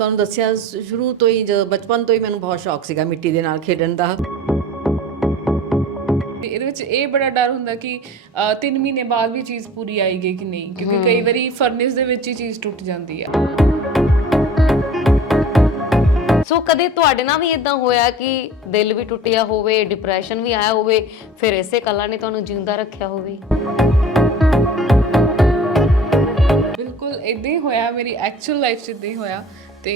ਤੁਹਾਨੂੰ ਦੱਸਿਆ ਸ਼ੁਰੂ ਤੋਂ ਹੀ ਜਦੋਂ ਬਚਪਨ ਤੋਂ ਹੀ ਮੈਨੂੰ ਬਹੁਤ ਸ਼ੌਕ ਸੀਗਾ ਮਿੱਟੀ ਦੇ ਨਾਲ ਖੇਡਣ ਦਾ। ਇਹਦੇ ਵਿੱਚ ਇਹ ਬੜਾ ਡਰ ਹੁੰਦਾ ਕਿ 3 ਮਹੀਨੇ ਬਾਅਦ ਵੀ ਚੀਜ਼ ਪੂਰੀ ਆਏਗੀ ਕਿ ਨਹੀਂ? ਕਿਉਂਕਿ ਕਈ ਵਾਰੀ ਫਰਨਿਸ ਦੇ ਵਿੱਚ ਹੀ ਚੀਜ਼ ਟੁੱਟ ਜਾਂਦੀ ਹੈ ਸੋ ਕਦੇ ਤੁਹਾਡੇ ਨਾਲ ਵੀ ਇਦਾਂ ਹੋਇਆ ਕਿ ਦਿਲ ਵੀ ਟੁੱਟਿਆ ਹੋਵੇ ਡਿਪਰੈਸ਼ਨ ਵੀ ਆਇਆ ਹੋਵੇ ਫਿਰ ਇਸੇ ਕਲਾ ਨੇ ਤੁਹਾਨੂੰ ਜਿਉਂਦਾ ਰੱਖਿਆ ਹੋਵੇ? ਬਿਲਕੁਲ ਇਦਾਂ ਹੀ ਹੋਇਆ ਮੇਰੀ ਐਕਚੁਅਲ ਲਾਈਫ 'ਚ ਇਦਾਂ ਹੀ ਹੋਇਆ। ਤੇ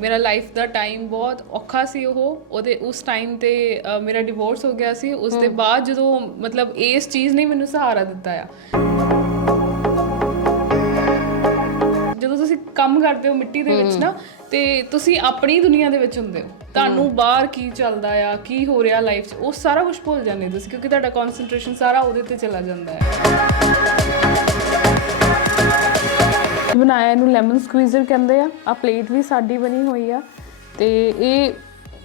ਮੇਰਾ ਲਾਈਫ ਦਾ ਟਾਈਮ ਬਹੁਤ ਔਖਾ ਸੀ ਉਹ। ਉਹਦੇ ਉਸ ਟਾਈਮ ਤੇ ਅ, ਮੇਰਾ ਡਿਵੋਰਸ ਹੋ ਗਿਆ ਸੀ। ਉਸ ਦੇ ਬਾਅਦ ਜਦੋਂ ਮਤਲਬ ਇਸ ਚੀਜ਼ ਨੇ ਮੈਨੂੰ ਸਹਾਰਾ ਦਿੱਤਾ ਆ। ਜਦੋਂ ਤੁਸੀਂ ਕੰਮ ਕਰਦੇ ਹੋ ਮਿੱਟੀ ਦੇ ਵਿੱਚ ਨਾ ਤੇ ਤੁਸੀਂ ਆਪਣੀ ਦੁਨੀਆ ਦੇ ਵਿੱਚ ਹੁੰਦੇ ਹੋ। ਤੁਹਾਨੂੰ ਬਾਹਰ ਕੀ ਚੱਲਦਾ ਆ ਕੀ ਹੋ ਰਿਹਾ ਲਾਈਫ 'ਚ ਉਹ ਸਾਰਾ ਕੁਝ ਭੁੱਲ ਜਾਂਦੇ ਹੋ ਤੁਸੀਂ ਕਿਉਂਕਿ ਤੁਹਾਡਾ ਕਨਸੈਂਟਰੇਸ਼ਨ ਸਾਰਾ ਉਹਦੇ ਤੇ ਚਲਾ ਜਾਂਦਾ ਹੈ ਬਣਾਇਆ ਇਹਨੂੰ ਲੈਮਨ ਸਕਵੀਜ਼ਰ ਕਹਿੰਦੇ ਆ। ਆ ਪਲੇਟ ਵੀ ਸਾਡੀ ਬਣੀ ਹੋਈ ਆ। ਤੇ ਇਹ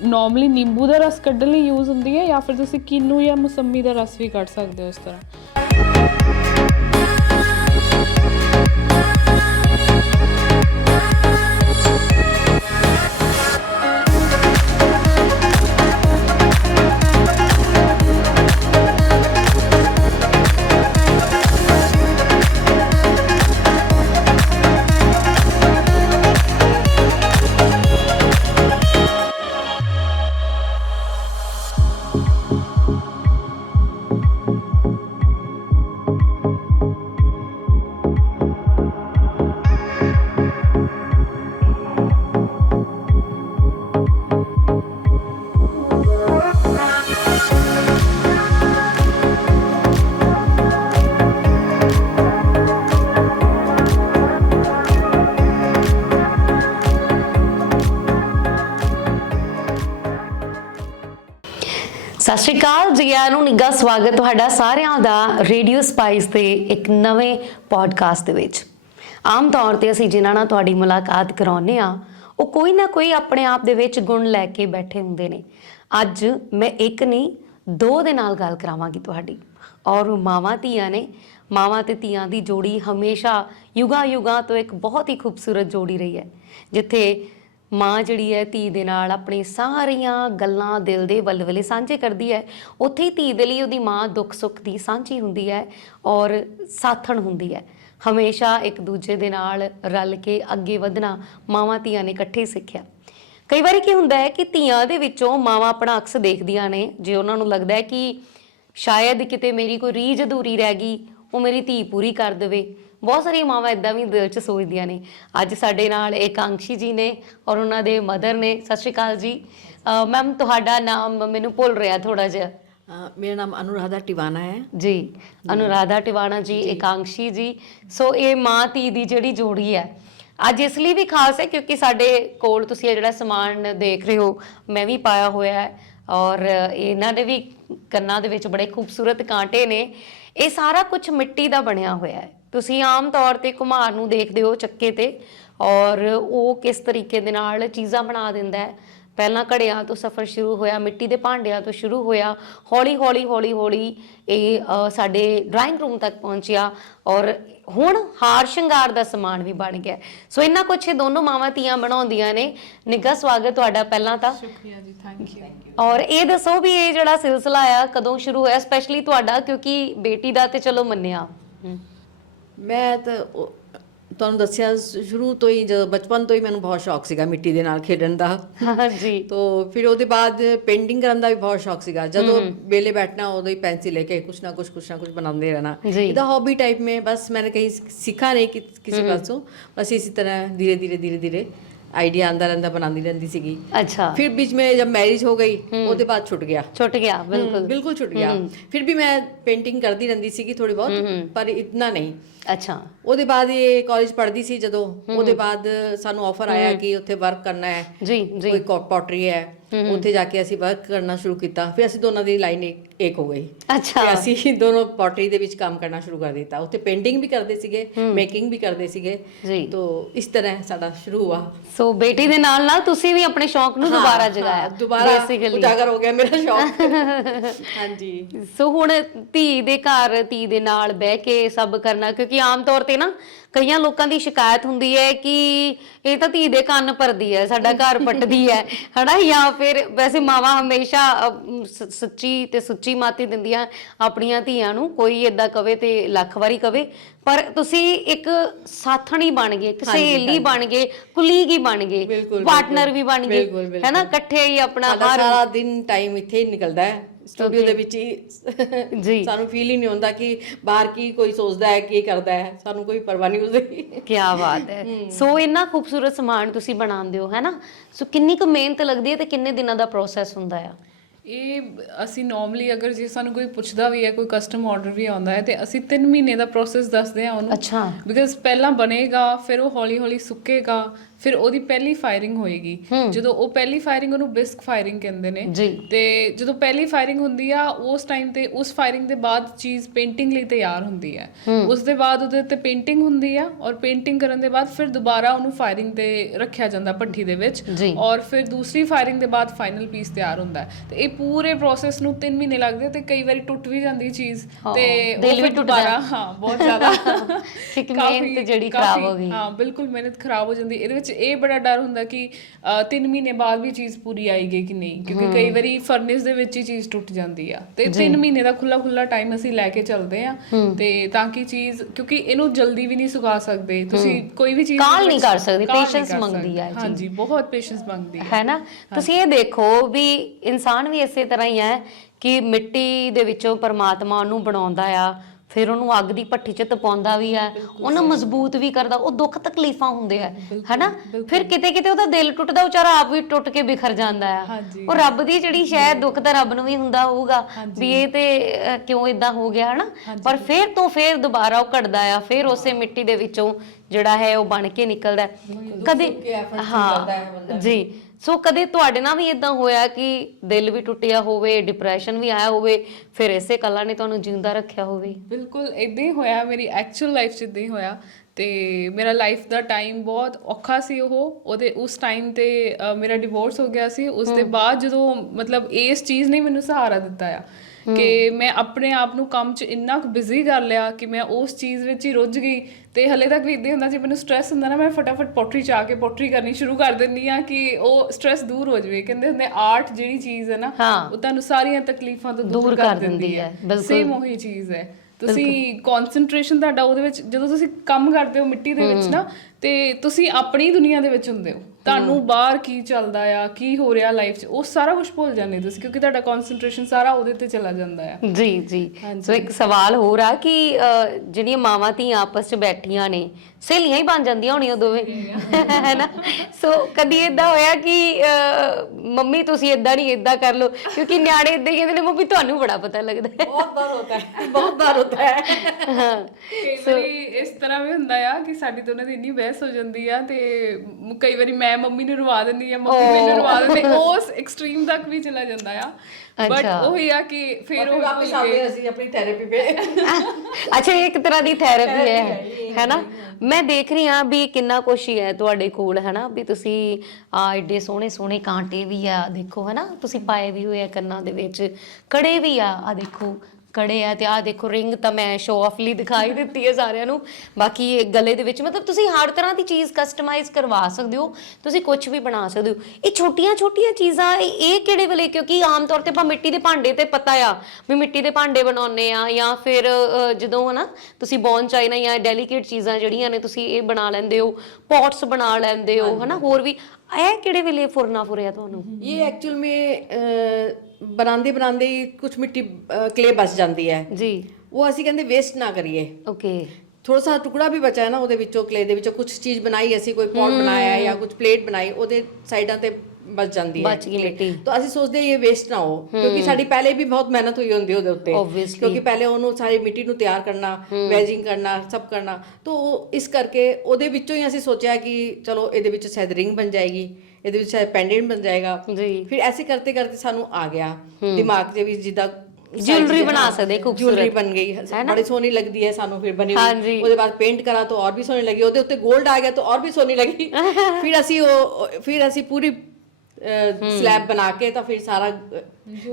ਨਾਰਮਲੀ ਨਿੰਬੂ ਦਾ ਰਸ ਕੱਢਣ ਲਈ ਯੂਜ਼ ਹੁੰਦੀ ਹੈ ਜਾਂ ਫਿਰ ਤੁਸੀਂ ਕਿੰਨੂ ਜਾਂ ਮੌਸੰਮੀ ਦਾ ਰਸ ਵੀ ਕੱਢ ਸਕਦੇ ਹੋ ਇਸ ਤਰ੍ਹਾਂ? ਸਤਿ ਸ਼੍ਰੀ ਅਕਾਲ ਜੀ, ਆਇਆਂ ਨੂੰ ਨਿੱਘਾ ਸਵਾਗਤ ਤੁਹਾਡਾ ਸਾਰਿਆਂ ਦਾ ਰੇਡੀਓ ਸਪਾਈਸ ਦੇ ਇੱਕ ਨਵੇਂ ਪੋਡਕਾਸਟ ਦੇ ਵਿੱਚ। ਆਮ ਤੌਰ ਤੇ ਅਸੀਂ ਜਿਨ੍ਹਾਂ ਨਾਲ ਤੁਹਾਡੀ ਮੁਲਾਕਾਤ ਕਰਾਉਂਦੇ ਆ ਉਹ ਕੋਈ ਨਾ ਕੋਈ ਆਪਣੇ ਆਪ ਦੇ ਵਿੱਚ ਗੁਣ ਲੈ ਕੇ ਬੈਠੇ ਹੁੰਦੇ ਨੇ। ਅੱਜ ਮੈਂ ਇੱਕ ਨਹੀਂ, ਦੋ ਦੇ ਨਾਲ ਗੱਲ ਕਰਾਵਾਂਗੀ ਤੁਹਾਡੀ। ਔਰ ਮਾਵਾਂ ਧੀਆਂ ਨੇ, ਮਾਵਾਂ ਤੇ ਧੀਆਂ ਦੀ ਜੋੜੀ ਹਮੇਸ਼ਾ ਯੁਗਾ ਯੁਗਾ ਤੋਂ ਇੱਕ ਬਹੁਤ ਹੀ ਖੂਬਸੂਰਤ ਜੋੜੀ ਰਹੀ ਹੈ, ਜਿੱਥੇ ਮਾਂ ਜਿਹੜੀ ਹੈ ਧੀ ਦੇ ਨਾਲ ਆਪਣੀ ਸਾਰੀਆਂ ਗੱਲਾਂ ਦਿਲ ਦੇ ਵਲਵਲੇ ਸਾਂਝੇ ਕਰਦੀ ਹੈ। ਉੱਥੇ ਹੀ ਧੀ ਦੇ ਲਈ ਉਹਦੀ ਮਾਂ ਦੁੱਖ ਸੁੱਖ ਦੀ ਸਾਂਝੀ ਹੁੰਦੀ ਹੈ ਔਰ ਸਾਥਣ ਹੁੰਦੀ ਹੈ। ਹਮੇਸ਼ਾ ਇੱਕ ਦੂਜੇ ਦੇ ਨਾਲ ਰਲ ਕੇ ਅੱਗੇ ਵਧਣਾ ਮਾਵਾਂ ਧੀਆਂ ਨੇ ਇਕੱਠੇ ਸਿੱਖਿਆ। ਕਈ ਵਾਰੀ ਕੀ ਹੁੰਦਾ ਹੈ ਕਿ ਧੀਆਂ ਦੇ ਵਿੱਚੋਂ ਮਾਵਾਂ ਆਪਣਾ ਅਕਸ ਦੇਖਦੀਆਂ ਨੇ। ਜੇ ਉਹਨਾਂ ਨੂੰ ਲੱਗਦਾ ਹੈ ਕਿ ਸ਼ਾਇਦ ਕਿਤੇ ਮੇਰੀ ਕੋਈ ਰੀਝ ਅਧੂਰੀ ਰਹਿ ਗਈ, ਉਹ ਮੇਰੀ ਧੀ ਪੂਰੀ ਕਰ ਦੇਵੇ ਬਹੁਤ ਸਾਰੀਆਂ ਮਾਵਾਂ ਇਦਾਂ ਵੀ ਦਿਲ 'ਚ ਸੋਚਦੀਆਂ ਨੇ। ਅੱਜ ਸਾਡੇ ਨਾਲ ਏਕਾਂਕਸ਼ੀ ਜੀ ਨੇ ਔਰ ਉਹਨਾਂ ਦੇ ਮਦਰ ਨੇ। ਸਤਿ ਸ਼੍ਰੀ ਅਕਾਲ ਜੀ। ਮੈਮ ਤੁਹਾਡਾ ਨਾਮ ਮੈਨੂੰ ਭੁੱਲ ਰਿਹਾ ਥੋੜਾ ਜਿਹਾ। ਮੇਰਾ ਨਾਮ ਅਨੁਰਾਧਾ ਟਿਵਾਨਾ ਹੈ। ਜੀ ਅਨੁਰਾਧਾ ਟਿਵਾਣਾ ਜੀ ਏਕਾਂਕਸ਼ੀ ਜੀ। ਸੋ ਇਹ ਮਾਂ ਧੀ ਦੀ ਜਿਹੜੀ ਜੋੜੀ ਹੈ ਅੱਜ ਇਸ ਲਈ ਵੀ ਖਾਸ ਹੈ ਕਿਉਂਕਿ ਸਾਡੇ ਕੋਲ ਤੁਸੀਂ ਇਹ ਜਿਹੜਾ ਸਮਾਨ ਦੇਖ ਰਹੇ ਹੋ ਮੈਂ ਵੀ ਪਾਇਆ ਹੋਇਆ ਹੈ। ਔਰ ਇਹਨਾਂ ਦੇ ਵੀ ਕੰਨਾਂ ਦੇ ਵਿੱਚ ਬੜੇ ਖੂਬਸੂਰਤ ਕਾਂਟੇ ਨੇ। ਇਹ ਸਾਰਾ ਕੁਝ ਮਿੱਟੀ ਦਾ ਬਣਿਆ ਹੋਇਆ ਹੈ। ਤੁਸੀਂ ਆਮ ਤੌਰ ਤੇ ਕੁਮਾਰ ਨੂੰ ਦੇਖਦੇ ਹੋ ਚੱਕੇ ਤੇ ਔਰ ਉਹ ਕਿਸ ਤਰੀਕੇ ਦੇ ਨਾਲ ਚੀਜ਼ਾਂ ਬਣਾ ਦਿੰਦਾ ਹੈ? ਪਹਿਲਾਂ ਘੜਿਆਂ ਤੋਂ ਸਫ਼ਰ ਸ਼ੁਰੂ ਹੋਇਆ ਮਿੱਟੀ ਦੇ ਭਾਂਡਿਆਂ ਤੋਂ ਸ਼ੁਰੂ ਹੋਇਆ ਹੌਲੀ ਹੌਲੀ ਹੌਲੀ ਹੌਲੀ ਇਹ ਸਾਡੇ ਡਰਾਇੰਗ ਰੂਮ ਤੱਕ ਪਹੁੰਚਿਆ ਔਰ ਹੁਣ ਹਾਰ ਸ਼ਿੰਗਾਰ ਦਾ ਸਮਾਨ ਵੀ ਬਣ ਗਿਆ ਸੋ ਇਹਨਾਂ ਕੁਛ ਇਹ ਦੋਨੋਂ ਮਾਵਾਂ ਧੀਆਂ ਬਣਾਉਂਦੀਆਂ ਨੇ। ਨਿੱਘਾ ਸਵਾਗਤ ਤੁਹਾਡਾ ਪਹਿਲਾਂ ਤਾਂ। ਸ਼ੁਕਰੀਆ ਜੀ ਥੈਂਕ ਯੂ ਔਰ ਇਹ ਦੱਸੋ ਵੀ ਇਹ ਜਿਹੜਾ ਸਿਲਸਿਲਾ ਆ ਕਦੋਂ ਸ਼ੁਰੂ ਹੋਇਆ ਸਪੈਸ਼ਲੀ ਤੁਹਾਡਾ ਕਿਉਂਕਿ ਬੇਟੀ ਦਾ ਤੇ ਚਲੋ ਮੰਨਿਆ। ਮੈਂ ਤਾਂ ਤੁਹਾਨੂੰ ਦੱਸਿਆ ਸ਼ੁਰੂ ਤੋਂ ਹੀ ਜਦੋਂ ਬਚਪਨ ਤੋਂ ਹੀ ਮੈਨੂੰ ਬਹੁਤ ਸ਼ੌਕ ਸੀਗਾ ਮਿੱਟੀ ਦੇ ਨਾਲ ਖੇਡਣ ਦਾ। ਹਾਂਜੀ। ਤੋ ਫਿਰ ਉਹਦੇ ਬਾਅਦ ਪੇਂਟਿੰਗ ਕਰਨ ਦਾ ਵੀ ਬਹੁਤ ਸ਼ੌਕ ਸੀਗਾ। ਜਦੋਂ ਵੇਲੇ ਬੈਠਣਾ ਉਦੋਂ ਹੀ ਪੈਨਸਿਲ ਲੈ ਕੇ ਕੁਛ ਨਾ ਕੁਛ ਕੁਛ ਨਾ ਕੁਛ ਬਣਾਉਂਦੇ ਰਹਿਣਾ। ਜੀ। ਇਹਦਾ ਹੌਬੀ ਟਾਈਪ ਮੈਂ ਬਸ ਮੈंने ਕਹੀ ਸਿੱਖਾ ਨਹੀਂ ਕਿ- ਕਿਸੇ ਪਾਸੋਂ। ਬਸ ਇਸੇ ਤਰ੍ਹਾਂ ਧੀਰੇ ਧੀਰੇ ਧੀਰੇ ਧੀਰੇ ਆਈਡੀਆ ਆਂਦਾ ਰਹਿੰਦਾ ਬਣਾਉਂਦੀ ਰਹਿੰਦੀ ਸੀਗੀ। ਅੱਛਾ। ਫਿਰ ਵਿੱਚ ਮੈਂ ਜਦ ਮੈਰਿਜ ਹੋ ਗਈ ਉਹਦੇ ਬਾਅਦ ਛੁੱਟ ਗਿਆ। ਛੁੱਟ ਗਿਆ ਬਿਲਕੁਲ। ਬਿਲਕੁਲ ਛੁੱਟ ਗਿਆ। ਫਿਰ ਵੀ ਮੈਂ ਪੇਂਟਿੰਗ ਕਰਦੀ ਰਹਿੰਦੀ ਸੀਗੀ ਥੋੜੀ ਬਹੁਤ ਪਰ ਇਤਨਾ ਨਹੀਂ। ਅੱਛਾ। ਉਹਦੇ ਬਾਅਦ ਇਹ ਕਾਲਜ ਪੜ੍ਹਦੀ ਸੀ ਜਦੋਂ। ਉਹਦੇ ਬਾਅਦ ਸਾਨੂੰ ਆਫਰ ਆਇਆ ਕਿ ਉੱਥੇ ਵਰਕ ਕਰਨਾ ਹੈ। ਜੀ ਜੀ। ਕੋਈ ਪੋਟਰੀ ਹੈ। ਉੱਥੇ ਜਾ ਕੇ ਅਸੀਂ ਵਰਕ ਕਰਨਾ ਸ਼ੁਰੂ ਕੀਤਾ। ਫਿਰ ਅਸੀਂ ਦੋਨਾਂ ਦੀ ਲਾਈਨ ਇੱਕ ਹੋ ਗਈ। ਅੱਛਾ। ਤੇ ਅਸੀਂ ਦੋਨੋਂ ਪੋਟਰੀ ਦੇ ਵਿੱਚ ਕੰਮ ਕਰਨਾ ਸ਼ੁਰੂ ਕਰ ਦਿੱਤਾ। ਉੱਥੇ ਪੇਂਟਿੰਗ ਵੀ ਕਰਦੇ ਸੀਗੇ ਮੇਕਿੰਗ ਵੀ ਕਰਦੇ ਸੀਗੇ। ਜੀ। ਤੋਂ ਇਸ ਤਰ੍ਹਾਂ ਸਾਡਾ ਸ਼ੁਰੂ ਹੁਆ। ਸੋ ਬੇਟੀ ਦੇ ਨਾਲ ਨਾਲ ਤੁਸੀਂ ਵੀ ਆਪਣੇ ਸ਼ੌਂਕ ਨੂੰ ਦੁਬਾਰਾ ਜਗਾਇਆ। ਦੁਬਾਰਾ। ਉਜਾਗਰ ਹੋ ਗਿਆ ਮੇਰਾ ਸ਼ੌਕ। ਹਾਂਜੀ। ਸੋ ਹੁਣ ਧੀ ਦੇ ਘਰ ਧੀ ਦੇ ਨਾਲ ਬਹਿ ਕੇ ਸਭ ਕਰਨਾ ਕਿਉਂਕਿ ਆਮ ਤੌਰ ਤੇ ਨਾ ਕਈਆਂ ਲੋਕਾਂ ਦੀ ਸ਼ਿਕਾਇਤ ਹੁੰਦੀ ਹੈ ਕਿ ਇਹ ਤਾਂ ਧੀ ਦੇ ਕੰਨ ਭਰਦੀ ਹੈ ਸਾਡਾ ਘਰ ਪੱਟਦੀ ਹੈ ਹਨਾ? ਜਾਂ ਫਿਰ ਵੈਸੇ ਮਾਵਾਂ ਹਮੇਸ਼ਾ ਅਹ, ਸ- ਸੱਚੀ ਤੇ ਸੁੱਚੀ ਮਾਤੀ ਦਿੰਦੀਆਂ ਆਪਣੀਆਂ ਧੀਆਂ ਨੂੰ ਕੋਈ ਏਦਾਂ ਕਵੇ ਤੇ ਲੱਖ ਵਾਰੀ ਕਵੇ। ਪਰ ਤੁਸੀਂ ਇੱਕ ਸਾਥਣੀ ਬਣ ਗਏ ਇੱਕ ਸਹੇਲੀ ਬਣ ਗਏ ਕੁਲੀਗ ਹੀ ਬਣ ਗਏ ਪਾਰਟਨਰ ਵੀ ਬਣ ਗਏ। ਹੈਨਾ ਇਕੱਠੇ ਹੀ ਆਪਣਾ ਹਰ ਸਾਰਾ ਦਿਨ ਟਾਈਮ ਇੱਥੇ ਹੀ ਨਿਕਲਦਾ ਹੈ। ਸਟੂਡੀਓ ਦੇ ਵਿੱਚ ਹੀ ਜੀ। ਸਾਨੂੰ ਫੀਲ ਹੀ ਨਹੀਂ ਹੁੰਦਾ ਕਿ ਬਾਹਰ ਕੀ ਕੋਈ ਸੋਚਦਾ ਹੈ ਕੀ ਕਰਦਾ ਹੈ। ਸਾਨੂੰ ਕੋਈ ਪਰਵਾਹ ਨਹੀਂ ਉਸਦੀ ਕੀ ਬਾਤ ਹੈ। ਸੋ ਇੰਨਾ ਖੂਬਸੂਰਤ ਸਮਾਨ ਤੁਸੀਂ ਬਣਾਉਂਦੇ ਹੋ ਹੈਨਾ? ਸੋ ਕਿੰਨੀ ਕੁ ਮਿਹਨਤ ਲੱਗਦੀ ਹੈ ਤੇ ਕਿੰਨੇ ਦਿਨਾਂ ਦਾ ਪ੍ਰੋਸੈਸ ਹੁੰਦਾ ਆ? ਇਹ ਅਸੀਂ ਨਾਰਮਲੀ ਅਗਰ ਜੇ ਸਾਨੂੰ ਕੋਈ ਪੁੱਛਦਾ ਵੀ ਹੈ ਕੋਈ ਕਸਟਮ ਆਰਡਰ ਵੀ ਆਉਂਦਾ ਹੈ ਤੇ ਅਸੀਂ 3 ਮਹੀਨੇ ਦਾ ਪ੍ਰੋਸੈਸ ਦੱਸਦੇ ਹਾਂ ਉਹਨੂੰ। ਅੱਛਾ। ਬਿਕਾਜ਼ ਪਹਿਲਾਂ ਬਣੇਗਾ ਫਿਰ ਉਹ ਹੌਲੀ ਹੌਲੀ ਸੁੱਕੇਗਾ ਫਿਰ ਉਹਦੀ ਪਹਿਲੀ ਫਾਇਰਿੰਗ ਹੋਏਗੀ। ਜਦੋਂ ਉਹ ਪਹਿਲੀ ਫਾਇਰਿੰਗ ਉਹਨੂੰ ਬਿਸਕ ਫਾਇਰਿੰਗ ਕਹਿੰਦੇ ਨੇ। ਤੇ ਜਦੋਂ ਪਹਿਲੀ ਫਾਇਰਿੰਗ ਹੁੰਦੀ ਆ ਉਸ ਟਾਈਮ ਤੇ ਉਸ ਫਾਇਰਿੰਗ ਦੇ ਬਾਅਦ ਚੀਜ਼ ਪੇਂਟਿੰਗ ਲਈ ਤਿਆਰ ਹੁੰਦੀ ਹੈ। ਉਸ ਦੇ ਬਾਅਦ ਉਹਦੇ ਤੇ ਪੇਂਟਿੰਗ ਹੁੰਦੀ ਆ ਔਰ ਪੇਂਟਿੰਗ ਕਰਨ ਦੇ ਬਾਅਦ ਫਿਰ ਦੁਬਾਰਾ ਉਹਨੂੰ ਫਾਇਰਿੰਗ ਤੇ ਰੱਖਿਆ ਜਾਂਦਾ ਭੱਠੀ ਦੇ ਵਿੱਚ। ਔਰ ਫਿਰ ਦੂਸਰੀ ਫਾਇਰਿੰਗ ਦੇ ਬਾਅਦ ਫਾਈਨਲ ਪੀਸ ਤਿਆਰ ਹੁੰਦਾ। ਤੇ ਇਹ ਪੂਰੇ ਪ੍ਰੋਸੈਸ ਨੂੰ 3 ਮਹੀਨੇ ਲੱਗਦੇ ਤੇ ਕਈ ਵਾਰੀ ਟੁੱਟ ਵੀ ਜਾਂਦੀ ਚੀਜ਼। ਤੇ ਦਿਲ ਉਹ ਵੀ ਟੁੱਟਦਾ ਦੁਬਾਰਾ ਹਾਂ ਬਹੁਤ ਜ਼ਿਆਦਾ। ਇੱਕ ਮਿਹਨਤ ਜਿਹੜੀ ਖਰਾਬ ਹੋ ਗਈ। ਹਾਂ ਬਿਲਕੁਲ ਮਿਹਨਤ ਖਰਾਬ ਹੋ ਜਾਂਦੀ। ਇਹਦੇ ਵਿੱਚ ਇਹ ਬੜਾ ਡਰ ਹੁੰਦਾ ਕਿ 3 ਮਹੀਨੇ ਬਾਅਦ ਵੀ ਚੀਜ਼ ਪੂਰੀ ਆਏਗੀ ਕਿ ਨਹੀਂ? ਕਿਉਂਕਿ ਕਈ ਵਾਰੀ ਫਰਨਿਸ ਦੇ ਵਿੱਚ ਹੀ ਚੀਜ਼ ਟੁੱਟ ਜਾਂਦੀ ਆ। ਤੇ 3 ਮਹੀਨੇ ਦਾ ਖੁੱਲਾ ਖੁੱਲਾ ਟਾਈਮ ਅਸੀਂ ਲੈ ਕੇ ਚੱਲਦੇ ਆ। ਤੇ ਤਾਂ ਕਿ ਚੀਜ਼ ਕਿਉਂਕਿ ਇਹਨੂੰ ਜਲਦੀ ਵੀ ਨਹੀਂ ਸੁਕਾ ਸਕਦੇ। ਤੁਸੀਂ ਕੋਈ ਵੀ ਚੀਜ਼ ਕਾਹਲ ਨਹੀਂ ਕਰ ਸਕਦੇ, ਕਰ ਮੰਗਦੀ ਆ। ਹਾਂਜੀ ਬਹੁਤ ਪੇਸ਼ੈਂਸ ਮੰਗਦੀ ਹੈ ਹੈ ਨਾ? ਤੁਸੀਂ ਇਹ ਦੇਖੋ ਵੀ ਇਨਸਾਨ ਵੀ ਇਸੇ ਤਰ੍ਹਾਂ ਹੀ ਹੈ ਕਿ ਮਿੱਟੀ ਦੇ ਵਿੱਚੋਂ ਪਰਮਾਤਮਾ ਉਹਨੂੰ ਬਣਾਉਂਦਾ ਆ। ਫਿਰ ਉਹਨੂੰ ਅੱਗ ਦੀ ਭੱਠੀ 'ਚ ਤਪਾਉਂਦਾ ਵੀ ਹੈ ਉਹਨੂੰ ਮਜ਼ਬੂਤ ਵੀ ਕਰਦਾ ਉਹ ਦੁੱਖ ਤਕਲੀਫਾਂ ਹੁੰਦੇ ਆ ਹੈਨਾ? ਫਿਰ ਕਿਤੇ ਕਿਤੇ ਉਹਦਾ ਦਿਲ ਟੁੱਟਦਾ ਵਿਚਾਰਾ ਆਪ ਵੀ ਟੁੱਟ ਕੇ ਬਿਖਰ ਜਾਂਦਾ ਆ। ਉਹ ਰੱਬ ਦੀ ਜਿਹੜੀ ਸ਼ਾਇਦ ਦੁੱਖ ਤਾਂ ਰੱਬ ਨੂੰ ਵੀ ਹੁੰਦਾ ਹੋਊਗਾ ਵੀ ਇਹ ਤੇ ਕਿਉਂ ਇਦਾਂ ਹੋ ਗਿਆ ਹਨਾ? ਪਰ ਫਿਰ ਤੋਂ ਫਿਰ ਦੁਬਾਰਾ ਉਹ ਘਟਦਾ ਆ ਫਿਰ ਉਸੇ ਮਿੱਟੀ ਦੇ ਵਿੱਚੋਂ ਜਿਹੜਾ ਹੈ ਉਹ ਬਣ ਕੇ ਨਿਕਲਦਾ। ਕਦੇ। ਹਾਂ ਜੀ। ਸੋ ਕਦੇ ਤੁਹਾਡੇ ਨਾਲ ਵੀ ਇਦਾਂ ਹੋਇਆ ਕਿ ਦਿਲ ਵੀ ਟੁੱਟਿਆ ਹੋਵੇ ਡਿਪਰੈਸ਼ਨ ਵੀ ਆਇਆ ਹੋਵੇ ਫਿਰ ਇਸੇ ਕਲਾ ਨੇ ਤੁਹਾਨੂੰ ਜਿੰਦਾ ਰੱਖਿਆ ਹੋਵੇ? ਬਿਲਕੁਲ ਇਦਾਂ ਹੀ ਹੋਇਆ ਮੇਰੀ ਐਕਚੁਅਲ ਲਾਈਫ 'ਚ ਇਦਾਂ ਹੀ ਹੋਇਆ ਤੇ ਮੇਰਾ ਲਾਈਫ ਦਾ ਟਾਈਮ ਬਹੁਤ ਔਖਾ ਸੀ ਉਹ। ਉਹਦੇ ਉਸ ਟਾਈਮ ਤੇ ਮੇਰਾ ਡਿਵੋਰਸ ਹੋ ਗਿਆ ਸੀ। ਉਸ ਦੇ ਬਾਅਦ ਜਦੋਂ ਮਤਲਬ ਇਸ ਚੀਜ਼ ਨੇ ਮੈਨੂੰ ਸਹਾਰਾ ਦਿੱਤਾ ਆ। ਕਿ ਮੈਂ ਆਪਣੇ ਆਪ ਨੂੰ ਕੰਮ 'ਚ ਇੰਨਾ ਕੁ ਬਿਜ਼ੀ ਕਰ ਲਿਆ ਕਿ ਮੈਂ ਉਸ ਚੀਜ਼ ਵਿੱਚ ਹੀ ਰੁੱਝ ਗਈ ਤੇ ਹਲੇ ਤੱਕ ਵੀ ਇਦਾਂ ਹੁੰਦਾ ਸੀ ਮੈਨੂੰ ਸਟ੍ਰੈਸ ਹੁੰਦਾ ਨਾ ਮੈਂ ਫਟਾਫਟ ਪੋਟਰੀ ਚ ਆ ਕੇ ਪੋਟਰੀ ਕਰਨੀ ਸ਼ੁਰੂ ਕਰ ਦਿੰਦੀ ਆ ਕਿ ਉਹ ਸਟ੍ਰੈਸ ਦੂਰ ਹੋ ਜਾਵੇ। ਕਹਿੰਦੇ ਹੁੰਦੇ ਆਰਟ ਜਿਹੜੀ ਚੀਜ਼ ਹੈ ਨਾ। ਉਹ ਤੁਹਾਨੂੰ ਸਾਰੀਆਂ ਤਕਲੀਫਾਂ ਤੋਂ ਦੂਰ ਕਰ ਦਿੰਦੀ ਹੈ। ਸੇਮ ਉਹੀ ਚੀਜ਼ ਹੈ। ਤੁਸੀਂ ਕਨਸੈਂਟਰੇਸ਼ਨ ਤੁਹਾਡਾ ਉਹਦੇ ਵਿੱਚ ਜਦੋਂ ਤੁਸੀਂ ਕੰਮ ਕਰਦੇ ਹੋ ਮਿੱਟੀ ਦੇ ਵਿੱਚ ਨਾ ਤੇ ਤੁਸੀਂ ਆਪਣੀ ਦੁਨੀਆ ਦੇ ਵਿੱਚ ਹੁੰਦੇ ਹੋ। ਤੁਹਾਨੂੰ ਬਾਹਰ ਕੀ ਚੱਲਦਾ ਆ ਕੀ ਹੋ ਰਿਹਾ ਲਾਈਫ 'ਚ ਉਹ ਸਾਰਾ ਕੁਝ ਭੁੱਲ ਜਾਂਦੇ ਤੁਸੀਂ ਕਿਉਂਕਿ ਤੁਹਾਡਾ ਕਨਸੈਂਟਰੇਸ਼ਨ ਸਾਰਾ ਉਹਦੇ ਤੇ ਚਲਾ ਜਾਂਦਾ ਆ। ਜੀ ਜੀ। ਸੋ ਇੱਕ ਸਵਾਲ ਹੋਰ ਆ ਕਿ ਜਿਹੜੀਆਂ ਮਾਵਾਂ ਧੀਆਂ ਆਪਸ 'ਚ ਬੈਠੀਆਂ ਨੇ ਸਹੇਲੀਆਂ ਹੀ ਬਣ ਜਾਂਦੀਆਂ ਹੋਣੀਆਂ ਦੋਵੇਂ? ਹੈਨਾ? ਸੋ ਕਦੀ ਇਦਾਂ ਹੋਇਆ ਕਿ ਮੰਮੀ ਤੁਸੀਂ ਇਦਾਂ ਨਹੀਂ ਇਦਾਂ ਕਰ ਲਓ ਕਿਉਂਕਿ ਨਿਆਣੇ ਇਦਾਂ ਹੀ ਕਹਿੰਦੇ ਨੇ ਮੰਮੀ ਤੁਹਾਨੂੰ ਬੜਾ ਪਤਾ ਲੱਗਦਾ ਹੈ। ਬਹੁਤ ਬਾਰ ਹੋਤਾ ਹੈ ਬਹੁਤ ਬਾਰ ਹੋਤਾ ਹੈ। ਹਾਂ ਕਈ ਵਾਰੀ ਇਸ ਤਰ੍ਹਾਂ ਵੀ ਹੁੰਦਾ ਆ ਕਿ ਸਾਡੀ ਦੋਨਾਂ ਦੀ ਇੰਨੀ ਬਹਿਸ ਹੋ ਜਾਂਦੀ ਆ ਤੇ ਕਈ ਵਾਰੀ ਮੈਂ ਮੈਂ ਮੰਮੀ ਨੂੰ ਰਵਾ ਦਿੰਦੀ ਆ ਮੰਮੀ ਮੈਨੂੰ ਰਵਾ ਦਿੰਦੇ। ਉਸ ਐਕਸਟ੍ਰੀਮ ਤੱਕ ਵੀ ਚਲਾ ਜਾਂਦਾ ਆ। ਬਟ ਉਹੀ ਆ ਕਿ ਫਿਰ ਉਹ ਵਾਪਸ ਆਉਂਦੇ ਅਸੀਂ ਆਪਣੀ ਥੈਰੇਪੀ ਤੇ। ਅੱਛਾ ਇੱਕ ਤਰ੍ਹਾਂ ਦੀ ਥੈਰੇਪੀ ਹੈ ਹੈਨਾ? ਮੈਂ ਦੇਖ ਰਹੀ ਆ ਵੀ ਕਿੰਨਾ ਕੁਝ ਹੈ ਤੁਹਾਡੇ ਕੋਲ ਹੈਨਾ? ਵੀ ਤੁਸੀਂ ਆ ਐਡੇ ਸੋਹਣੇ ਸੋਹਣੇ ਕਾਂਟੇ ਵੀ ਆ ਦੇਖੋ ਹੈਨਾ? ਤੁਸੀਂ ਪਾਏ ਵੀ ਹੋਏ ਆ ਕੰਨਾਂ ਦੇ ਵਿੱਚ ਕੜੇ ਵੀ ਆ ਆ ਦੇਖੋ। ਕੜੇ ਆ ਤੇ ਆ ਦੇਖੋ ਰਿੰਗ ਤਾਂ ਮੈਂ ਸ਼ੋ ਆਫ ਲਈ ਦਿਖਾਈ ਦਿੱਤੀ ਹੈ ਸਾਰਿਆਂ ਨੂੰ। ਬਾਕੀ ਇਹ ਗਲੇ ਦੇ ਵਿੱਚ ਮਤਲਬ ਤੁਸੀਂ ਹਰ ਤਰ੍ਹਾਂ ਦੀ ਚੀਜ਼ ਕਸਟਮਾਈਜ਼ ਕਰਵਾ ਸਕਦੇ ਹੋ ਤੁਸੀਂ ਕੁਝ ਵੀ ਬਣਾ ਸਕਦੇ ਹੋ। ਇਹ ਛੋਟੀਆਂ ਛੋਟੀਆਂ ਚੀਜ਼ਾਂ ਇਹ ਕਿਹੜੇ ਵੇਲੇ? ਕਿਉਂਕਿ ਆਮ ਤੌਰ ਤੇ ਆਪਾਂ ਮਿੱਟੀ ਦੇ ਭਾਂਡੇ ਤੇ ਪਤਾ ਆ ਵੀ ਮਿੱਟੀ ਦੇ ਭਾਂਡੇ ਬਣਾਉਨੇ ਆ ਜਾਂ ਫਿਰ ਜਦੋਂ ਹਨਾ ਤੁਸੀਂ ਬੌਨ ਚਾਈਨਾ ਜਾਂ ਡੈਲੀਕੇਟ ਚੀਜ਼ਾਂ ਜਿਹੜੀਆਂ ਨੇ ਤੁਸੀਂ ਇਹ ਬਣਾ ਲੈਂਦੇ ਹੋ ਪੌਟਸ ਬਣਾ ਲੈਂਦੇ ਹੋ ਹਨਾ ਹੋਰ ਵੀ ਇਹ ਕਿਹੜੇ ਵੇਲੇ ਫੁਰਨਾ ਫੁਰਿਆ ਤੁਹਾਨੂੰ ये एक्चुअल में अ, बनांदे बनांदे ही कुछ मिट्टी क्ले बच ਜਾਂਦੀ ਹੈ ਜੀ ਉਹ ਅਸੀਂ ਕਹਿੰਦੇ ਵੇਸਟ ਨਾ ਕਰੀਏ ਓਕੇ ਥੋੜਾ ਸਾ ਟੁਕੜਾ ਵੀ ਬਚਾ ਹੈ ਨਾ ਉਹਦੇ ਵਿੱਚੋਂ ਕਲੇ ਦੇ ਵਿੱਚੋਂ ਕੁਝ ਚੀਜ਼ ਬਣਾਈ ਅਸੀਂ ਕੋਈ ਪੌਟ ਬਣਾਇਆ ਜਾਂ ਕੁਝ ਪਲੇਟ ਬਣਾਈ ਉਹਦੇ ਸਾਈਡਾਂ ਤੇ ਬਚ ਜਾਂਦੀ ਹੈ। ਬਚ ਗਈ ਮਿੱਟੀ। ਤਾਂ ਅਸੀਂ ਸੋਚਦੇ ਇਹ ਵੇਸਟ ਨਾ ਹੋ। ਕਿਉਂਕਿ ਸਾਡੀ ਪਹਿਲੇ ਵੀ ਬਹੁਤ ਮਿਹਨਤ ਹੋਈ ਹੁੰਦੀ ਉਹਦੇ ਉੱਤੇ। ਕਿਉਂਕਿ ਪਹਿਲੇ ਉਹਨੂੰ ਸਾਰੀ ਮਿੱਟੀ ਨੂੰ ਤਿਆਰ ਕਰਨਾ ਵੈਜਿੰਗ ਕਰਨਾ ਸਭ ਕਰਨਾ। ਤਾਂ ਇਸ ਕਰਕੇ ਉਹਦੇ ਵਿੱਚੋਂ ਹੀ ਅਸੀਂ ਸੋਚਿਆ ਕਿ ਚਲੋ ਇਹਦੇ ਵਿੱਚ ਸ਼ਾਇਦ ਰਿੰਗ ਬਣ ਜਾਏਗੀ ਇਹਦੇ ਵਿੱਚ ਸ਼ਾਇਦ ਪੈਂਡੈਂਟ ਬਣ ਜਾਏਗਾ। ਫਿਰ ਐਸੇ ਕਰਤੇ ਕਰਤੇ ਸਾਨੂੰ ਆ ਗਿਆ। ਦਿਮਾਗ 'ਚ ਵੀ ਜਿੱਦਾਂ ज्वेलरी बना सकते खूबसूरत ज्वेलरी बन गई बड़ी सोहनी लगती है सानू फिर बनी हाँ जी ਉਹਦੇ ਬਾਅਦ ਪੇਂਟ ਕਰਾ ਤਾਂ ਔਰ ਵੀ ਸੋਹਣੀ ਲੱਗੀ ਉਹਦੇ ਉੱਤੇ 골ਡ ਆ ਗਿਆ ਤਾਂ ਔਰ ਵੀ ਸੋਹਣੀ ਲੱਗੀ। ਫਿਰ ਅਸੀਂ ਉਹ ਫਿਰ ਅਸੀਂ ਪੂਰੀ ਸਲੈਬ ਬਣਾ ਕੇ ਤਾਂ ਫਿਰ ਸਾਰਾ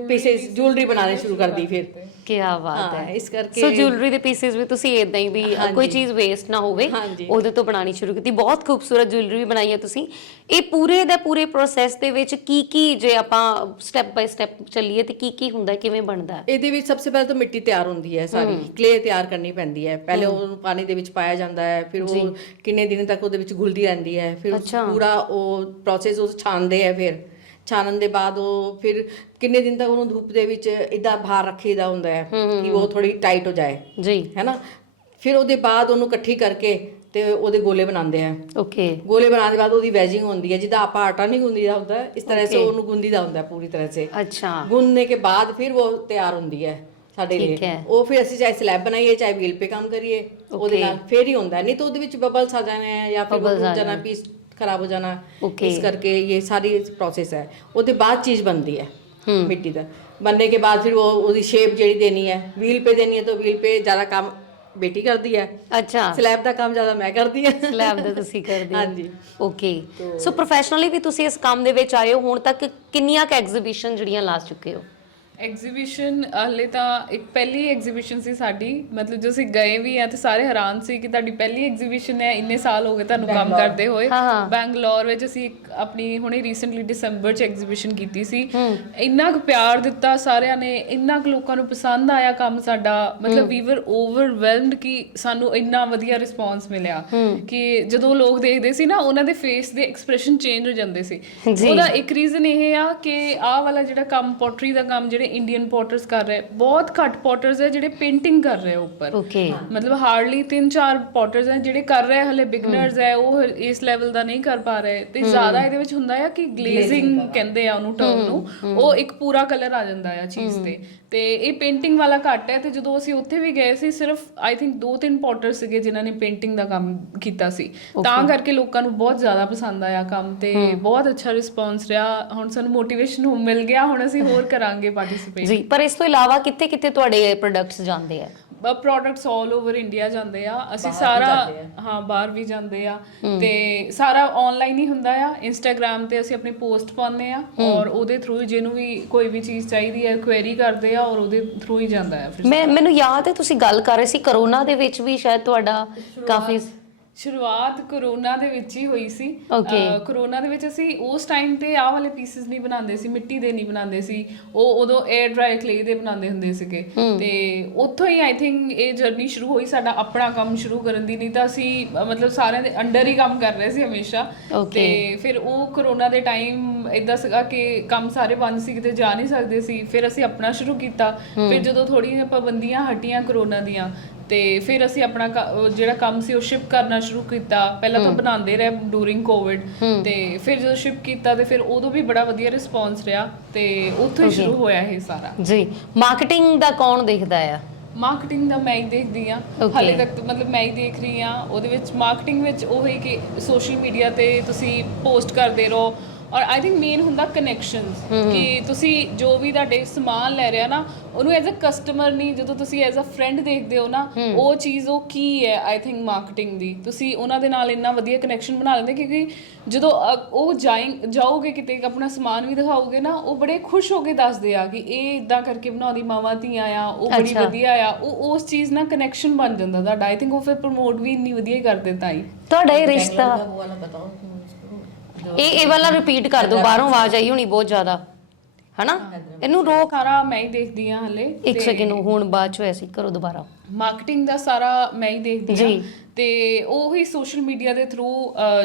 ਪੀਸਸ ਜੁਐਲਰੀ ਬਣਾਉਣੀ ਸ਼ੁਰੂ ਕਰਦੀ ਫਿਰ। ਕੀ ਬਾਤ ਹਾਂ, ਇਸ ਕਰਕੇ- ਸੋ ਜੁਐਲਰੀ ਦੇ ਪੀਸਿਸ ਵੀ ਤੁਸੀਂ ਇਦਾਂ ਹੀ ਵੀ ਕੋਈ ਚੀਜ਼ ਵੇਸਟ ਨਾ ਹੋਵੇ। ਉਹਦੇ ਤੋਂ ਬਣਾਉਣੀ ਸ਼ੁਰੂ ਕੀਤੀ। ਬਹੁਤ ਖੂਬਸੂਰਤ ਜੁਐਲਰੀ ਵੀ ਬਣਾਈ ਹੈ ਤੁਸੀਂ। ਇਹ ਪੂਰੇ ਦਾ ਪੂਰੇ ਪ੍ਰੋਸੈਸ ਦੇ ਵਿੱਚ ਕੀ ਕੀ ਜੇ ਆਪਾਂ ਸਟੈਪ ਬਾਈ ਸਟੈਪ ਚੱਲੀਏ ਤੇ ਕੀ ਕੀ ਹੁੰਦਾ ਕਿਵੇਂ ਬਣਦਾ? ਇਹਦੇ ਵਿੱਚ ਸਭ ਤੋਂ ਪਹਿਲਾਂ ਤਾਂ ਮਿੱਟੀ ਤਿਆਰ ਹੁੰਦੀ ਹੈ ਸਾਰੀ। ਕਲੇ ਤਿਆਰ ਕਰਨੀ ਪੈਂਦੀ ਹੈ। ਪਹਿਲੇ ਉਹਨੂੰ ਪਾਣੀ ਦੇ ਵਿੱਚ ਪਾਇਆ ਜਾਂਦਾ ਹੈ ਫਿਰ ਉਹ ਕਿੰਨੇ ਦਿਨ ਤੱਕ ਉਹਦੇ ਵਿੱਚ ਘੁਲਦੀ ਰਹਿੰਦੀ ਹੈ ਫਿਰ। ਪੂਰਾ ਉਹ ਪ੍ਰੋਸੈਸ ਉਹ ਛਾਣਦੇ ਹੈ ਫਿਰ। ਛਾਣਨ ਦੇ ਬਾਅਦ ਉਹ ਫਿਰ ਕਿੰਨੇ ਦਿਨ ਤੱਕ ਉਹਨੂੰ ਧੂਪ ਦੇ ਵਿੱਚ ਇਦਾਂ ਬਾਹਰ ਰੱਖੀਦਾ ਹੁੰਦਾ ਹੈ ਕਿ ਉਹ ਥੋੜੀ ਟਾਈਟ ਹੋ ਜਾਏ। ਜੀ। ਹੈਨਾ? ਫਿਰ ਉਹਦੇ ਬਾਅਦ ਉਹਨੂੰ ਇਕੱਠੀ ਕਰਕੇ ਤੇ ਉਹਦੇ ਗੋਲੇ ਬਣਾਉਂਦੇ ਆ ਓਕੇ। ਗੋਲੇ ਬਣਾਉਣ ਦੇ ਬਾਅਦ ਉਹਦੀ ਵੈਜਿੰਗ ਹੁੰਦੀ ਹੈ ਜਿੱਦਾਂ ਆਪਾਂ ਆਟਾ ਨਹੀਂ ਗੁੰਦੀਦਾ ਹੁੰਦਾ ਇਸ ਤਰ੍ਹਾਂ ਸੇ ਉਹਨੂੰ ਗੁੰਦੀਦਾ ਹੁੰਦਾ ਪੂਰੀ ਤਰ੍ਹਾਂ ਸੇ। ਅੱਛਾ। ਗੁੰਨਨੇ ਕੇ ਬਾਅਦ ਫਿਰ ਉਹ ਤਿਆਰ ਹੁੰਦੀ ਹੈ ਸਾਡੇ ਲਈ। ਉਹ ਫਿਰ ਅਸੀਂ ਚਾਹੇ ਸਲੈਬ ਬਣਾਈਏ ਚਾਹੇ ਵੀਲ ਪੇ ਕੰਮ ਕਰੀਏ ਉਹਦੇ ਨਾਲ ਫੇਰ ਹੀ ਹੁੰਦਾ ਨਹੀਂ ਤਾਂ ਉਹਦੇ ਵਿੱਚ ਬਬਲਸ ਆ ਜਾਣੇ ਆ ਜਾਂ ਫਿਰ ਜਾਣਾ। ਪੀਸ ਖਰਾਬ ਹੋ ਜਾਣਾ Okay. ਇਸ ਕਰਕੇ ਇਹ ਸਾਰੀ ਪ੍ਰੋਸੈਸ ਹੈ ਉਹਦੇ ਬਾਅਦ ਚੀਜ਼ ਬਣਦੀ ਹੈ ਮਿੱਟੀ ਦਾ बनने के बाद फिर वो ਉਹਦੀ ਸ਼ੇਪ ਜਿਹੜੀ ਦੇਣੀ ਹੈ ਵੀਲ ਪੇ ਦੇਣੀ ਹੈ ਤਾਂ ਵੀਲ ਪੇ ਜ਼ਿਆਦਾ ਕੰਮ ਬੇਟੀ ਕਰਦੀ ਹੈ ਅੱਛਾ ਸਲੈਬ ਦਾ ਕੰਮ ਜ਼ਿਆਦਾ ਮੈਂ ਕਰਦੀ ਹਾਂ ਸਲੈਬ ਦਾ ਤੁਸੀਂ ਕਰਦੇ ਹੋ ਹਾਂਜੀ। ਓਕੇ ਸੋ ਪ੍ਰੋਫੈਸ਼ਨਲੀ ਵੀ ਤੁਸੀਂ ਇਸ ਕੰਮ ਦੇ ਵਿੱਚ ਆਏ ਹੋ ਹੁਣ ਤੱਕ ਕਿੰਨੀਆਂ ਕ ਐਗਜ਼ੀਬਿਸ਼ਨ ਜਿਹੜੀਆਂ ਲਾ ਚੁੱਕੇ ਹੋ ਐਗਜ਼ੀਬਿਸ਼ਨ ਹਲੇ ਤਾਂ ਇੱਕ ਪਹਿਲੀ ਐਗਜ਼ੀਬਿਸ਼ਨ ਸੀ ਸਾਡੀ। ਮਤਲਬ ਜੋ ਅਸੀਂ ਗਏ ਵੀ ਆ ਤੇ ਸਾਰੇ ਹੈਰਾਨ ਸੀ ਕਿ ਤੁਹਾਡੀ ਪਹਿਲੀ ਐਗਜ਼ੀਬਿਸ਼ਨ ਹੈ ਇੰਨੇ ਸਾਲ ਹੋ ਗਏ ਤੁਹਾਨੂੰ ਕੰਮ ਕਰਦੇ ਹੋਏ। ਬੈਂਗਲੌਰ ਵਿੱਚ ਅਸੀਂ ਇੱਕ ਆਪਣੀ ਹੁਣੇ ਰੀਸੈਂਟਲੀ ਦਸੰਬਰ ਚ ਐਗਜ਼ੀਬਿਸ਼ਨ ਕੀਤੀ ਸੀ। ਇੰਨਾ ਕੁ ਪਿਆਰ ਦਿੱਤਾ ਸਾਰਿਆਂ ਨੇ ਇੰਨਾ ਕੁ ਲੋਕਾਂ ਨੂੰ ਪਸੰਦ ਆਇਆ ਕੰਮ ਸਾਡਾ। ਮਤਲਬ ਵੀ ਵਰ ਓਵਰਵੈਲਮਡ ਕਿ ਸਾਨੂੰ ਇੰਨਾ ਵਧੀਆ ਰਿਸਪੌਂਸ ਮਿਲਿਆ ਕਿ ਜਦੋਂ ਲੋਕ ਦੇਖਦੇ ਸੀ ਨਾ ਉਹਨਾਂ ਦੇ ਫੇਸ ਦੇ ਐਕਸਪ੍ਰੈਸ਼ਨ ਚੇਂਜ ਹੋ ਜਾਂਦੇ ਸੀ। ਉਹਦਾ ਇੱਕ ਰੀਜ਼ਨ ਇਹ ਆ ਕਿ ਆਹ ਵਾਲਾ ਜਿਹੜਾ ਕੰਮ ਪੋਟਰੀ ਦਾ ਕੰਮ ਜਿਹੜੇ ਇੰਡੀਅਨ ਪੋਟਰਸ ਕਰ ਰਹੇ ਬਹੁਤ ਘੱਟ ਪੋਟਰਸ ਹੈ ਜਿਹੜੇ ਪੇਂਟਿੰਗ ਕਰ ਰਹੇ ਉੱਪਰ। ਓਕੇ ਮਤਲਬ ਹਾਰਡਲੀ 3-4 ਪੋਟਰਸ ਹੈ ਜਿਹੜੇ ਕਰ ਰਹੇ ਹਲੇ ਬਿਗਨਰਸ ਹੈ ਉਹ ਇਸ ਲੈਵਲ ਦਾ ਨਹੀਂ ਕਰ ਪਾ ਰਹੇ। ਤੇ ਜ਼ਿਆਦਾ ਇਹਦੇ ਵਿੱਚ ਹੁੰਦਾ ਆ ਕਿ ਗਲੇਜ਼ਿੰਗ ਕਹਿੰਦੇ ਆ ਉਹਨੂੰ ਟਰਮ ਨੂੰ ਉਹ ਇੱਕ ਪੂਰਾ ਕਲਰ ਆ ਜਾਂਦਾ ਆ ਚੀਜ਼ ਤੇ। ਤੇ ਇਹ ਪੇਂਟਿੰਗ ਵਾਲਾ ਘੱਟ ਹੈ ਤੇ ਜਦੋਂ ਅਸੀਂ ਉੱਥੇ ਵੀ ਗਏ ਸੀ ਸਿਰਫ ਆਈ ਥਿੰਕ ਦੋ ਤਿੰਨ ਪੋਟਰ ਸੀਗੇ ਜਿਨ੍ਹਾਂ ਨੇ ਪੇਂਟਿੰਗ ਦਾ ਕੰਮ ਕੀਤਾ ਸੀ। ਤਾਂ ਕਰਕੇ ਲੋਕਾਂ ਨੂੰ ਬਹੁਤ ਜ਼ਿਆਦਾ ਪਸੰਦ ਆਇਆ ਕੰਮ ਤੇ ਬਹੁਤ ਅੱਛਾ ਰਿਸਪੌਂਸ ਰਿਹਾ। ਹੁਣ ਸਾਨੂੰ ਮੋਟੀਵੇਸ਼ਨ ਮਿਲ ਗਿਆ ਹੁਣ ਅਸੀਂ ਹੋਰ ਕਰਾਂਗੇ ਪਾਰਟਿਸਿਪੇਟ ਜੀ ਪਰ ਇਸ ਤੋਂ ਇਲਾਵਾ ਕਿੱਥੇ ਕਿੱਥੇ ਤੁਹਾਡੇ ਪ੍ਰੋਡਕਟਸ ਜਾਂਦੇ ਆ? ਪ੍ਰੋਡਕਟਸ 올 ਓਵਰ ਇੰਡੀਆ ਜਾਂਦੇ ਆ। ਅਸੀਂ ਸਾਰਾ ਹਾਂ ਬਾਹਰ ਵੀ ਜਾਂਦੇ ਆ। ਤੇ ਸਾਰਾ ਆਨਲਾਈਨ ਹੀ ਹੁੰਦਾ ਆ। ਇੰਸਟਾਗ੍ਰam ਤੇ ਅਸੀਂ ਆਪਣੀ ਪੋਸਟ ਪਾਉਂਦੇ ਆ ਔਰ ਉਹਦੇ ਥਰੂ ਜਿਹਨੂੰ ਵੀ ਕੋਈ ਵੀ ਚੀਜ਼ ਚਾਹੀਦੀ ਹੈ ਕੁਐਰੀ ਕਰਦੇ ਆ ਔਰ ਉਹਦੇ ਥਰੂ ਹੀ ਜਾਂਦਾ ਆ ਫਿਰ ਮੈਂ ਮੈਨੂੰ ਯਾਦ ਹੈ ਤੁਸੀਂ ਗੱਲ ਕਰ ਰਹੇ ਸੀ ਕਰੋਨਾ ਦੇ ਵਿੱਚ ਵੀ ਸ਼ਾਇਦ ਤੁਹਾਡਾ ਕਾਫੀ ਸ਼ੁਰੂਆਤ ਕਰੋਨਾ ਦੇ ਵਿੱਚ ਹੀ ਹੋਈ ਸੀ। Okay. ਅਹ ਕਰੋਨਾ ਦੇ ਵਿੱਚ ਅਸੀਂ ਉਸ ਟਾਈਮ ਤੇ ਆਹ ਵਾਲੇ ਪੀਸਸ ਨਹੀਂ ਬਣਾਉਂਦੇ ਸੀ ਮਿੱਟੀ ਦੇ ਨਹੀਂ ਬਣਾਉਂਦੇ ਸੀ। ਉਹ ਉਦੋਂ 에ਅਰ ਡਰਾਈ ਕਲੇ ਦੇ ਬਣਾਉਂਦੇ ਹੁੰਦੇ ਸੀਗੇ। ਤੇ ਉੱਥੋਂ ਹੀ ਆਈ ਥਿੰਕ ਇਹ ਜਰਨੀ ਸ਼ੁਰੂ ਹੋਈ ਸਾਡਾ ਆਪਣਾ ਕੰਮ ਸ਼ੁਰੂ ਕਰਨ ਦੀ। ਨਹੀਂ ਤਾਂ ਅਸੀਂ ਅਹ ਮਤਲਬ ਸਾਰਿਆਂ ਦੇ ਅੰਡਰ ਹੀ ਕੰਮ ਕਰ ਰਹੇ ਸੀ ਹਮੇਸ਼ਾ। Okay. ਤੇ ਫਿਰ ਉਹ ਕਰੋਨਾ ਦੇ ਟਾਈਮ ਇਦਾਂ ਸੀਗਾ ਕਿ ਕੰਮ ਸਾਰੇ ਬੰਦ ਸੀ ਕਿਤੇ ਜਾ ਨਹੀਂ ਸਕਦੇ ਸੀ। ਫਿਰ ਅਸੀਂ ਆਪਣਾ ਸ਼ੁਰੂ ਕੀਤਾ। ਫਿਰ ਜਦੋਂ ਥੋੜੀਆਂ ਪਾਬੰਦੀਆਂ ਹਟੀਆਂ ਕਰੋਨਾ ਦੀਆਂ ਤੇ ਫਿਰ ਅਸੀਂ ਆਪਣਾ ਕ- ਜਿਹੜਾ ਕੰਮ ਸੀ ਉਹ ਸ਼ਿਪ ਕਰਨਾ ਸ਼ੁਰੂ ਕੀਤਾ। ਪਹਿਲਾਂ ਤਾਂ ਬਣਾਉਂਦੇ ਰਹੇ ਡੂਰਿੰਗ ਕੋਵਿਡ ਤੇ ਫਿਰ ਜਦੋਂ ਸ਼ਿਪ ਕੀਤਾ ਤੇ ਫਿਰ ਉਦੋਂ ਵੀ ਬੜਾ ਵਧੀਆ ਰਿਸਪੌਂਸ ਰਿਹਾ। ਤੇ ਉੱਥੋਂ ਹੀ ਸ਼ੁਰੂ ਹੋਇਆ ਇਹ ਸਾਰਾ। ਜੀ। ਮਾਰਕੀਟਿੰਗ ਦਾ ਕੌਣ ਦੇਖਦਾ ਆ? ਮਾਰਕੀਟਿੰਗ ਦਾ ਮੈਂ ਹੀ ਦੇਖਦੀ ਆ Okay. ਹਾਲੇ ਤੱਕ ਤਾਂ ਮਤਲਬ ਮੈਂ ਹੀ ਦੇਖ ਰਹੀ ਆ ਉਹਦੇ ਵਿੱਚ ਮਾਰਕੀਟਿੰਗ ਵਿੱਚ ਉਹ ਹੈ ਕਿ ਸੋਸ਼ਲ ਮੀਡੀਆ ਤੇ ਤੁਸੀਂ ਪੋਸਟ ਕਰਦੇ ਰਹੋ। ਔਰ ਆਈ ਥਿੰਕ ਮੇਨ ਹੁੰਦਾ ਕਨੈਕਸ਼ਨਸ ਕਿ ਤੁਸੀਂ ਜੋ ਵੀ ਤੁਹਾਡੇ ਸਮਾਨ ਲੈ ਰਿਹਾ ਨਾ ਉਹਨੂੰ ਐਜ਼ ਅ ਕਸਟਮਰ ਨਹੀਂ ਜਦੋਂ ਤੁਸੀਂ ਐਜ਼ ਅ ਫਰੈਂਡ ਦੇਖਦੇ ਹੋ ਨਾ ਉਹ ਚੀਜ਼ ਉਹ ਕੀ ਹੈ ਆਈ ਥਿੰਕ ਮਾਰਕੀਟਿੰਗ ਦੀ? ਤੁਸੀਂ ਉਹਨਾਂ ਦੇ ਨਾਲ ਇੰਨਾ ਵਧੀਆ ਕਨੈਕਸ਼ਨ ਬਣਾ ਲੈਂਦੇ ਕਿਉਂਕਿ ਜਦੋਂ ਉਹ ਜਾਓਗੇ ਕਿਤੇ ਆਪਣਾ ਸਮਾਨ ਵੀ ਦਿਖਾਓਗੇ ਨਾ ਉਹ ਬੜੇ ਖੁਸ਼ ਹੋ ਕੇ ਦੱਸਦੇ ਆ ਕਿ ਇਹ ਇਦਾਂ ਕਰਕੇ ਬਣਾਉਂਦੀ ਮਾਵਾ ਧੀਆਂ ਆ ਉਹ ਬੜੀ ਵਧੀਆ ਆ ਉਹ ਉਸ ਚੀਜ਼ ਨਾਲ ਕਨੈਕਸ਼ਨ ਬਣ ਜਾਂਦਾ ਤੁਹਾਡਾ। ਆਈ ਥਿੰਕ ਉਹ ਫਿਰ ਪ੍ਰਮੋਟ ਵੀ ਇੰਨੀ ਵਧੀਆ ਕਰਦੇ ਤਾਂ ਹੀ ਤੁਹਾਡਾ ਇਹ ਰਿਸ਼ਤਾ ਉਹ ਵਾਲਾ ਬਤਾਓ ਇਹ ਇਹ ਵਾਲਾ ਰਿਪੀਟ ਕਰ ਦਿਓ ਬਾਹਰੋਂ ਆਵਾਜ਼ ਆਈ ਹੋਣੀ ਬਹੁਤ ਜ਼ਿਆਦਾ। ਹਨਾ? ਇਹਨੂੰ ਰੋਕ ਸਾਰਾ ਮੈਂ ਹੀ ਦੇਖਦੀ ਆ ਹਲੇ ਇੱਕ ਸੈਕਿੰਡ ਹੁਣ ਬਾਅਦ ਚ ਐਸੀ ਕਰੋ ਦੁਬਾਰਾ। ਮਾਰਕੀਟਿੰਗ ਦਾ ਸਾਰਾ ਮੈਂ ਹੀ ਦੇਖਦੀ। ਆ ਤੇ ਉਹ ਹੀ ਸੋਸ਼ਲ ਮੀਡੀਆ ਦੇ ਥਰੂ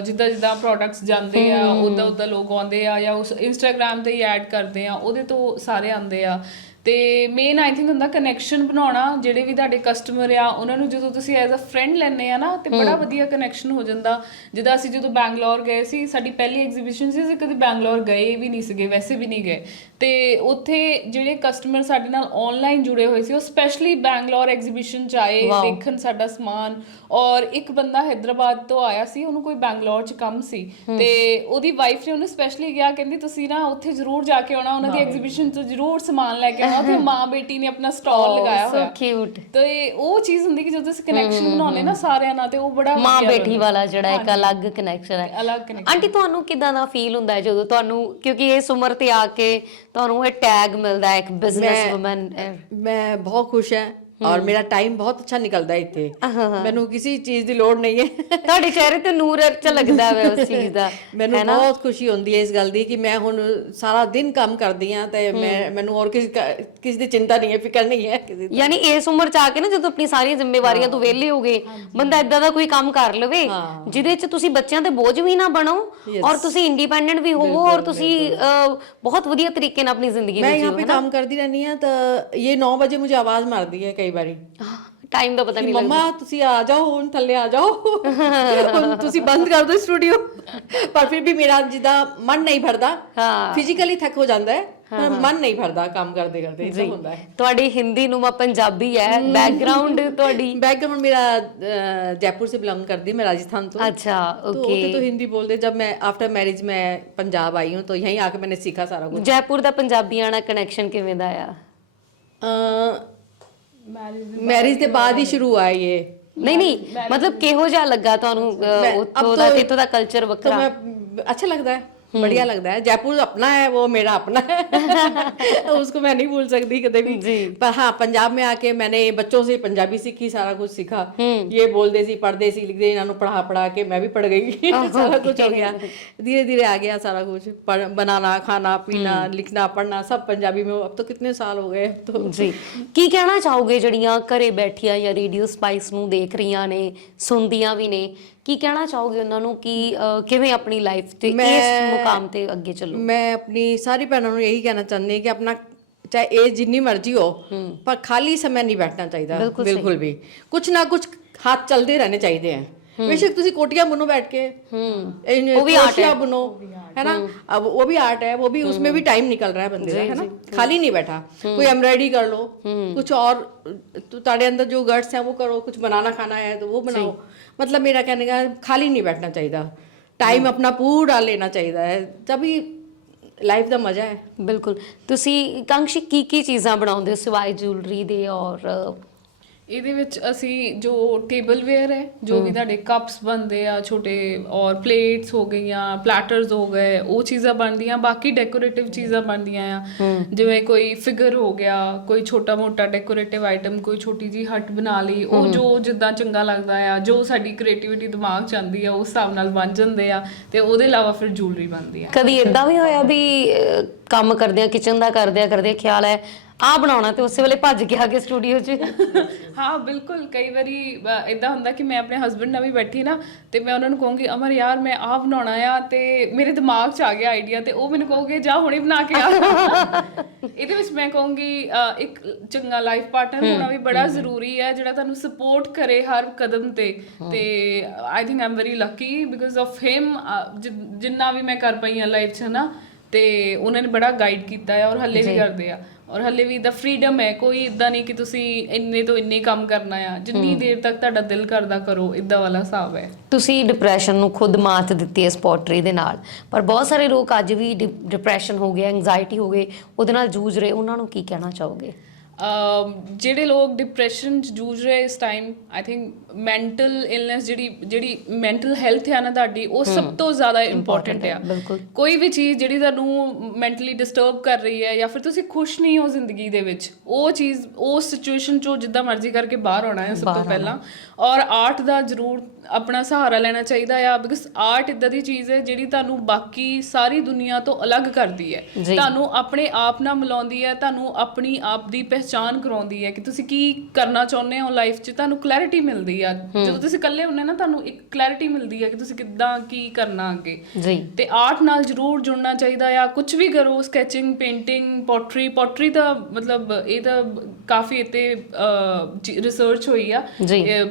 ਜਿੱਦਾਂ ਜਿੱਦਾਂ ਪ੍ਰੋਡਕਟਸ ਜਾਂਦੇ ਆ ਉਦਾਂ ਉਦਾਂ ਲੋਕ ਆਉਂਦੇ ਆ ਜਾਂ ਉਸ ਇੰਸਟਾਗ੍ਰam ਤੇ ਹੀ ਐਡ ਕਰਦੇ ਆ ਉਹਦੇ ਤੋਂ ਸਾਰੇ ਆਉਂਦੇ ਆ। ਤੇ ਮੇਨ ਆਈ ਥਿੰਕ ਹੁੰਦਾ ਕਨੈਕਸ਼ਨ ਬਣਾਉਣਾ ਜਿਹੜੇ ਵੀ ਤੁਹਾਡੇ ਕਸਟਮਰ ਆ ਉਹਨਾਂ ਨੂੰ ਜਦੋਂ ਤੁਸੀਂ ਐਜ਼ ਅ ਫਰੈਂਡ ਲੈਣੇ ਆ ਨਾ ਤੇ ਬੜਾ ਵਧੀਆ ਕਨੈਕਸ਼ਨ ਹੋ ਜਾਂਦਾ। ਜਿੱਦਾਂ ਅਸੀਂ ਜਦੋਂ ਬੈਂਗਲੌਰ ਗਏ ਸੀ ਸਾਡੀ ਪਹਿਲੀ ਐਗਜ਼ੀਬਿਸ਼ਨ ਸੀ ਅਸੀਂ ਕਦੇ ਬੈਂਗਲੌਰ ਗਏ ਵੀ ਨਹੀਂ ਸੀਗੇ ਵੈਸੇ ਵੀ ਨਹੀਂ ਗਏ। ਤੇ ਉੱਥੇ ਜਿਹੜੇ ਕਸਟਮਰ ਸਾਡੇ ਨਾਲ ਆਨਲਾਈਨ ਜੁੜੇ ਹੋਏ ਸੀ ਉਹ ਸਪੈਸ਼ਲੀ ਬੈਂਗਲੌਰ ਐਗਜ਼ੀਬਿਸ਼ਨ ਚ ਆਏ ਦੇਖਣ ਸਾਡਾ ਸਮਾਨ ਔਰ ਇੱਕ ਬੰਦਾ ਹైదరాబాద్ ਤੋਂ ਆਇਆ ਸੀ ਉਹਨੂੰ ਕੋਈ ਬੈਂਗਲੌਰ ਚ ਕੰਮ ਸੀ ਤੇ ਉਹਦੀ ਵਾਈਫ ਨੇ ਉਹਨੂੰ ਸਪੈਸ਼ਲੀ ਕਿਹਾ ਕਹਿੰਦੀ ਤੁਸੀਂ ਨਾ ਉੱਥੇ ਜ਼ਰੂਰ ਜਾ ਕੇ ਆਉਣਾ ਉਹਨਾਂ ਦੀ ਐਗਜ਼ੀਬਿਸ਼ਨ ਤੋਂ ਜ਼ਰੂਰ ਸਮਾਨ ਲੈ ਕੇ ਆਉਣਾ ਉੱਥੇ ਮਾਂ ਬੇਟੀ ਨੇ ਆਪਣਾ ਸਟਾਲ oh, ਲਗਾਇਆ ਸੋ ਕਿਊਟ ਤੇ ਉਹ ਚੀਜ਼ ਹੁੰਦੀ ਕਿ ਜਦੋਂ ਤੁਸੀਂ ਕਨੈਕਸ਼ਨ ਬਣਾਉਂਦੇ ਨਾ ਸਾਰਿਆਂ ਨਾਲ ਤੇ ਉਹ ਬੜਾ ਮਾਂ ਬੇਟੀ ਵਾਲਾ ਜਿਹੜਾ ਇੱਕ ਅਲੱਗ ਕਨੈਕਸ਼ਨ ਹੈ। ਅਲੱਗ connection। ਆਂਟੀ ਤੁਹਾਨੂੰ ਕਿਦਾਂ ਦਾ ਫੀਲ ਹੁੰਦਾ ਹੈ ਜਦੋਂ ਤੁਹਾਨੂੰ ਕਿਉਂਕਿ ਇਸ ਉਮਰ ਤੇ ਆ ਕੇ ਤੁਹਾਨੂੰ ਇਹ ਟੈਗ ਮਿਲਦਾ ਹੈ ਇੱਕ ਬਿਜ਼ਨਸ ਵੂਮਨ ਮੈਂ ਬਹੁਤ ਖੁਸ਼ ਹਾਂ। ਔਰ ਮੇਰਾ ਟਾਈਮ ਬਹੁਤ ਅੱਛਾ ਨਿਕਲਦਾ ਇੱਥੇ। ਮੈਨੂੰ ਕਿਸੇ ਚੀਜ਼ ਦੀ ਲੋੜ ਨਹੀਂ ਹੈ। ਤੁਹਾਡੇ ਚਿਹਰੇ ਤੇ ਨੂਰ ਅੱਛਾ ਲੱਗਦਾ ਹੈ ਉਸ ਚੀਜ਼ ਦਾ ਮੈਨੂੰ ਬਹੁਤ ਖੁਸ਼ੀ ਹੁੰਦੀ ਹੈ ਇਸ ਗੱਲ ਦੀ ਕਿ ਮੈਂ ਹੁਣ ਸਾਰਾ ਦਿਨ ਕੰਮ ਕਰਦੀ ਆ ਤੇ ਮੈਂ ਮੈਨੂੰ ਹੋਰ ਕਿਸੇ ਕਿਸੇ ਦੀ ਚਿੰਤਾ ਨਹੀਂ ਹੈ ਫਿਕਰ ਨਹੀਂ ਹੈ ਕਿਸੇ ਦੀ। ਯਾਨੀ ਇਸ ਉਮਰ ਚ ਆ ਕੇ ਨਾ ਜਦੋਂ ਆਪਣੀ ਸਾਰੀਆਂ ਜ਼ਿੰਮੇਵਾਰੀਆਂ ਤੋਂ ਵਿਹਲੇ ਹੋ ਗਏ ਬੰਦਾ ਇਦਾਂ ਦਾ ਕੋਈ ਕੰਮ ਕਰ ਲਵੇ ਜਿਹਦੇ ਚ ਤੁਸੀਂ ਬੱਚਿਆਂ ਤੇ ਬੋਝ ਵੀ ਨਾ ਬਣੋ ਔਰ ਤੁਸੀਂ ਇੰਡੀਪੈਂਡੈਂਟ ਵੀ ਹੋਵੋ ਔਰ ਤੁਸੀਂ ਬਹੁਤ ਵਧੀਆ ਤਰੀਕੇ ਨਾਲ ਆਪਣੀ ਜ਼ਿੰਦਗੀ ਜੀਓ ਮੈਂ ਯਹਾਂ ਕੰਮ ਕਰਦੀ ਰਹਿੰਦੀ ਆ ਤਾਂ ਇਹ 9 ਵਜੇ ਮੈਨੂੰ ਆਵਾਜ਼ ਮਾਰਦੀ ਹੈ कई बारी ਟਾਈਮ ਦਾ ਪਤਾ ਕਿ ਨਹੀਂ ਮੰਮਾ ਤੁਸੀਂ ਆ ਜਾਓ ਹੁਣ ਥੱਲੇ ਆ ਜਾਓ ਹੁਣ ਤੁਸੀਂ ਬੰਦ ਕਰ ਦਿਓ ਸਟੂਡੀਓ ਪਰ ਫਿਰ ਵੀ ਮੇਰਾ ਜਿੱਦਾਂ ਮਨ ਨਹੀਂ ਭਰਦਾ ਹਾਂ। ਫਿਜ਼ੀਕਲੀ ਥੱਕ ਹੋ ਜਾਂਦਾ ਹੈ ਪਰ ਮਨ ਨਹੀਂ ਭਰਦਾ ਕੰਮ ਕਰਦੇ ਕਰਦੇ ਇਦਾਂ ਹੁੰਦਾ ਹੈ ਤੁਹਾਡੀ ਹਿੰਦੀ ਨੂੰ ਪੰਜਾਬੀ ਹੈ ਬੈਕਗ੍ਰਾਉਂਡ ਤੁਹਾਡੀ बैकग्राउंड मेरा अ, जयपुर से बिलोंग करती है मैं राजस्थान तो अच्छा तो ओके होते तो हिंदी बोलते जब मैं आफ्टर मैरिज मैं पंजाब आई हूँ तो यहीं आके मैंने सीखा सारा कुछ ਜੈਪੁਰ ਦਾ ਪੰਜਾਬੀਆਂ ਨਾਲ ਕਨੈਕਸ਼ਨ ਕਿਵੇਂ ਦਾ ਆ ਮੈਰਿਜ मैरिज के बाद ही शुरू हुआ है ये ਨਹੀਂ ਨਹੀਂ ਮਤਲਬ ਕਿਹੋ ਜਿਹਾ ਲੱਗਾ ਤੁਹਾਨੂੰ ਅਹ, मैं- ਉੱਥੋਂ अब ਦਾ तो- ਇੱਥੋਂ ਦਾ ਕਲਚਰ तो ਵੱਖਰਾ मैं अच्छा लगता है बढ़िया लगता है जयपुर अपना है वो मेरा अपना है उसको मैं नहीं भूल सकती कभी भी जी। पर हाँ पंजाब में आके मैंने बच्चों से पंजाबी सीखी सारा कुछ सीखा ये बोलते सी पढ़ते सी लिखते इन्होंने पढ़ा पढ़ा के मैं भी पढ़ गई सारा कुछ हो गया धीरे धीरे आ गया सारा कुछ पढ़- बनाना खाना पीना लिखना पढ़ना सब पंजाबी में अब तो कितने साल हो गए तो ਜੀ ਕੀ ਕਹਿਣਾ ਚਾਹੋਗੇ ਜਿਹੜੀਆਂ ਘਰੇ ਬੈਠੀਆਂ ਜਾਂ ਰੇਡੀਓ ਸਪਾਈਸ ਨੂੰ ਦੇਖ ਰਹੀਆਂ ਨੇ ਸੁਣਦੀਆਂ ਵੀ ਨੇ ਕੀ ਕਹਿਣਾ ਚਾਹੋਗੇ ਉਹਨਾਂ ਨੂੰ ਕਿ ਅਹ, ਕਿਵੇਂ ਆਪਣੀ ਲਾਈਫ ਤੇ ਇਸ ਮੁਕਾਮ ਤੇ ਅੱਗੇ ਚੱਲੋ मैं अपनी सारी भैनों ਨੂੰ यही कहना चाहती कि अपना चाहे एज जितनी मर्जी हो पर खाली समय नहीं बैठना चाहिए बिल्कुल बिल्कुल भी कुछ ना कुछ हाथ चलते रहने चाहिए हैं बेशक ਤੁਸੀਂ ਕੋਟੀਆਂ बुनो बैठ के वो भी art है। बुनो है ना अब वो भी आर्ट है वो भी उसमें भी टाइम निकल रहा है बंदे का है ना खाली नहीं बैठा कोई एम्ब्रॉयडरी कर लो कुछ और तो ताड़े अंदर जो गर्ड्स हैं वो करो कुछ बनाना खाना है तो वो बनाओ मतलब मेरा कहने का खाली नहीं बैठना चाहिए टाइम अपना पूरा लेना चाहिए है तभी ਲਾਈਫ ਦਾ ਮਜ਼ਾ ਹੈ ਬਿਲਕੁਲ ਤੁਸੀਂ ਕਾਂਕਸ਼ੀ ਕੀ ਕੀ ਚੀਜ਼ਾਂ ਬਣਾਉਂਦੇ ਹੋ ਸਿਵਾਏ ਜੁਐਲਰੀ ਦੇ ਔਰ ਅਹ, ਇਹਦੇ ਵਿੱਚ ਅਸੀਂ ਜੋ ਟੇਬਲ ਵੇਅਰ ਹੈ ਜੋ ਵੀ ਤੁਹਾਡੇ ਕੱਪਸ ਬਣਦੇ ਆ ਛੋਟੇ ਔਰ ਪਲੇਟਸ ਹੋ ਗਈਆਂ ਪਲੈਟਰਸ ਹੋ ਗਏ ਉਹ ਚੀਜ਼ਾਂ ਬਣਦੀਆਂ ਬਾਕੀ ਡੈਕੋਰੇਟਿਵ ਚੀਜ਼ਾਂ ਬਣਦੀਆਂ ਆ। ਜਿਵੇਂ ਕੋਈ ਫਿਗਰ ਹੋ ਗਿਆ ਕੋਈ ਛੋਟਾ ਮੋਟਾ ਡੈਕੋਰੇਟਿਵ ਆਈਟਮ ਕੋਈ ਛੋਟੀ ਜੀ ਹਟ ਬਣਾ ਲਈ ਉਹ ਜੋ ਜਿੱਦਾਂ ਚੰਗਾ ਲੱਗਦਾ ਆ ਜੋ ਸਾਡੀ ਕ੍ਰੀਏਟੀਵਿਟੀ ਦਿਮਾਗ ਚ ਆਉਂਦੀ ਆ ਉਸ ਹਿਸਾਬ ਨਾਲ ਬਣ ਜਾਂਦੇ ਆ ਤੇ ਉਹਦੇ ਇਲਾਵਾ ਫਿਰ ਜੁਐਲਰੀ ਬਣਦੀ ਆ। ਕਦੀ ਇਦਾਂ ਵੀ ਹੋਇਆ ਵੀ ਕੰਮ ਕਰਦਿਆਂ ਕਿਚਨ ਦਾ ਕਰਦਿਆਂ ਕਰਦਿਆਂ ਖਿਆਲ ਹੈ ਆ ਬਣਾਉਣਾ ਤੇ ਉਸੇ ਵੇਲੇ ਭੱਜ ਕੇ ਆ ਕੇ ਸਟੂਡੀਓ 'ਚ। ਹਾਂ ਬਿਲਕੁਲ। ਕਈ ਵਾਰੀ ਇਦਾਂ ਹੁੰਦਾ ਕਿ ਮੈਂ ਆਪਣੇ ਹਸਬੰਡ ਨਾਲ ਵੀ ਬੈਠੀ ਨਾ ਤੇ ਮੈਂ ਉਹਨਾਂ ਨੂੰ ਕਹੂੰਗੀ ਅਮਰ ਯਾਰ ਮੈਂ ਆਹ ਬਣਾਉਣਾ ਆ ਤੇ ਮੇਰੇ ਦਿਮਾਗ 'ਚ ਆ ਗਿਆ ਆਈਡੀਆ ਤੇ ਉਹ ਮੈਨੂੰ ਕਹੋਗੇ ਜਾ ਹੁਣੇ ਬਣਾ ਕੇ ਆ। ਇਹਦੇ ਵਿੱਚ ਮੈਂ ਕਹੂੰਗੀ ਇੱਕ ਚੰਗਾ ਲਾਈਫ ਪਾਰਟਨਰ ਹੋਣਾ ਵੀ ਬੜਾ ਜ਼ਰੂਰੀ ਹੈ ਜਿਹੜਾ ਤੁਹਾਨੂੰ ਸਪੋਰਟ ਕਰੇ ਹਰ ਕਦਮ ਤੇ। ਤੇ I think am very lucky because of him ਜਿੰਨਾ ਵੀ ਮੈਂ ਕਰ ਪਈ ਹਾਂ ਲਾਈਫ 'ਚ ਨਾ ਤੇ ਉਹਨਾਂ ਨੇ ਬੜਾ ਗਾਈਡ ਕੀਤਾ ਹੈ ਔਰ ਹੱਲੇ ਵੀ ਕਰਦੇ ਆ। ਔਰ ਹੱਲੇ ਵੀ ਦਾ ਫਰੀडम ਹੈ ਕੋਈ ਇਦਾਂ ਨਹੀਂ ਕਿ ਤੁਸੀਂ ਇੰਨੇ ਤੋਂ ਇੰਨੇ ਕੰਮ ਕਰਨਾ ਆ। ਜਿੰਨੀ ਦੇਰ ਤੱਕ ਤੁਹਾਡਾ ਦਿਲ ਕਰਦਾ ਕਰੋ ਇਦਾਂ ਵਾਲਾ ਹਿਸਾਬ ਹੈ। ਤੁਸੀਂ ਡਿਪਰੈਸ਼ਨ ਨੂੰ ਖੁਦ ਮਾਤ ਦਿੱਤੀ ਇਸ ਪੋਟਰੀ ਦੇ ਨਾਲ। ਪਰ ਬਹੁਤ ਸਾਰੇ ਲੋਕ ਅੱਜ ਵੀ ਡਿਪਰੈਸ਼ਨ ਹੋ ਗਿਆ ਐਂਜ਼ਾਈਟੀ ਹੋ ਗਏ ਉਹਦੇ ਨਾਲ ਜੂਝ ਰਹੇ। ਉਹਨਾਂ ਨੂੰ ਕੀ ਕਹਿਣਾ ਚਾਹੋਗੇ? ਜਿਹੜੇ ਲੋਕ ਡਿਪਰੈਸ਼ਨ ਜੂਝ ਰਹੇ ਇਸ time I think mental illness ਜਿਹੜੀ ਜਿਹੜੀ ਮੈਂਟਲ ਹੈਲਥ ਹੈ ਨਾ ਤੁਹਾਡੀ ਉਹ ਸਭ ਤੋਂ ਜ਼ਿਆਦਾ ਇੰਪੋਰਟੈਂਟ ਆ। ਕੋਈ ਵੀ ਚੀਜ਼ ਜਿਹੜੀ ਤੁਹਾਨੂੰ ਮੈਂਟਲੀ ਡਿਸਟਰਬ ਕਰ ਰਹੀ ਹੈ ਜਾਂ ਫਿਰ ਤੁਸੀਂ ਖੁਸ਼ ਨਹੀਂ ਹੋ ਜ਼ਿੰਦਗੀ ਦੇ ਵਿੱਚ ਉਹ ਚੀਜ਼ ਉਸ ਸਿਚੁਏਸ਼ਨ ਚੋਂ ਜਿੱਦਾਂ ਮਰਜ਼ੀ ਕਰਕੇ ਬਾਹਰ ਆਉਣਾ ਹੈ ਸਭ ਤੋਂ ਪਹਿਲਾਂ। ਔਰ ਆਰਟ ਦਾ ਜ਼ਰੂਰ ਆਪਣਾ ਸਹਾਰਾ ਲੈਣਾ ਚਾਹੀਦਾ ਆ ਬਿਕਾਜ਼ ਆਰਟ ਇਦਾਂ ਦੀ ਚੀਜ਼ ਹੈ ਜਿਹੜੀ ਤੁਹਾਨੂੰ ਬਾਕੀ ਸਾਰੀ ਦੁਨੀਆ ਤੋਂ ਅਲੱਗ ਕਰਦੀ ਹੈ। ਤੁਹਾਨੂੰ ਆਪਣੇ ਆਪ ਨਾਲ ਮਿਲਾਉਂਦੀ ਹੈ ਤੁਹਾਨੂੰ ਆਪਣੀ ਆਪ ਦੀ ਪਹਿਚਾਨ ਕਰਾਉਂਦੀ ਹੈ ਕਿ ਤੁਸੀਂ ਕੀ ਕਰਨਾ ਚਾਹੁੰਦੇ ਹੋ ਲਾਈਫ 'ਚ ਤੁਹਾਨੂੰ ਕਲੈਰਿਟੀ ਮਿਲਦੀ ਆ। ਜਦੋਂ ਤੁਸੀਂ ਇਕੱਲੇ ਹੁੰਦੇ ਨਾ ਤੁਹਾਨੂੰ ਇੱਕ ਕਲੈਰਿਟੀ ਮਿਲਦੀ ਹੈ ਕਿ ਤੁਸੀਂ ਕਿੱਦਾਂ ਕੀ ਕਰਨਾ ਅੱਗੇ। ਜੀ। ਤੇ ਆਰਟ ਨਾਲ ਜ਼ਰੂਰ ਜੁੜਨਾ ਚਾਹੀਦਾ ਆ। ਕੁਝ ਵੀ ਕਰੋ ਸਕੈਚਿੰਗ ਪੇਂਟਿੰਗ ਪੋਟਰੀ ਪੋਟਰੀ ਦਾ ਮਤਲਬ ਇਹ ਤਾਂ ਕਾਫੀ ਇਤੇ ਰਿਸਰਚ ਹੋਈ ਆ।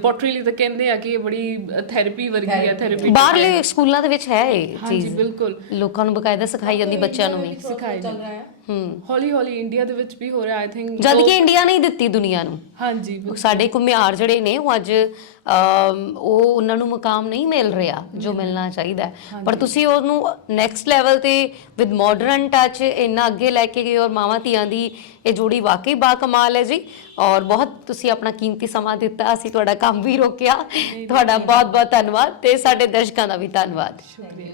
ਪੋਟਰੀ ਲਈ ਤਾਂ ਕਹਿੰਦੇ ਆ ਕਿ ਇਹ ਬੜੀ ਥੈਰੇਪੀ ਵਰਗੀ ਆ ਥੈਰੇਪੀ ਬਾਹਰਲੇ ਸਕੂਲਾਂ ਦੇ ਵਿੱਚ ਹੈ ਇਹ ਹਾਂਜੀ ਚੀਜ਼। ਬਿਲਕੁਲ। ਲੋਕਾਂ ਨੂੰ ਬਕਾਇਦਾ ਸਿਖਾਈ ਜਾਂਦੀ ਬੱਚਿਆਂ ਨੂੰ ਵੀ। ਸਿਖਾਈ ਚੱਲ ਰਿਹਾ ਹੈ ਹੌਲੀ ਹੌਲੀ ਇੰਡੀਆ ਦੇ ਵਿੱਚ ਵੀ ਹੋ ਰਿਹਾ ਆਈ ਥਿੰਕ ਜਦ ਕਿ ਇੰਡੀਆ ਨੇ ਹੀ ਦਿੱਤੀ ਦੁਨੀਆ ਨੂੰ। ਹਾਂਜੀ। ਸਾਡੇ ਘੁਮਿਆਰ ਜਿਹੜੇ ਨੇ ਉਹ ਅੱਜ ਉਹ ਉਹਨਾਂ ਨੂੰ ਮੁਕਾਮ ਨਹੀਂ ਮਿਲ ਰਿਹਾ ਜੋ ਮਿਲਣਾ ਚਾਹੀਦਾ। ਪਰ ਤੁਸੀਂ ਉਹਨੂੰ ਨੈਕਸਟ ਲੈਵਲ ਤੇ ਵਿਦ ਮਾਡਰਨ ਟੱਚ ਇੰਨਾ ਅੱਗੇ ਲੈ ਕੇ ਗਏ ਔਰ ਮਾਵਾਂ ਧੀਆਂ ਦੀ ਇਹ ਜੋੜੀ ਵਾਕਈ ਬਾ ਕਮਾਲ ਹੈ ਜੀ। ਔਰ ਬਹੁਤ ਤੁਸੀਂ ਆਪਣਾ ਕੀਮਤੀ ਸਮਾਂ ਦਿੱਤਾ ਅਸੀਂ ਤੁਹਾਡਾ ਕੰਮ ਵੀ ਰੋਕਿਆ। ਤੁਹਾਡਾ ਬਹੁਤ ਬਹੁਤ ਧੰਨਵਾਦ ਤੇ ਸਾਡੇ ਦਰਸ਼ਕਾਂ ਦਾ ਵੀ ਧੰਨਵਾਦ। ਸ਼ੁਕਰੀਆ।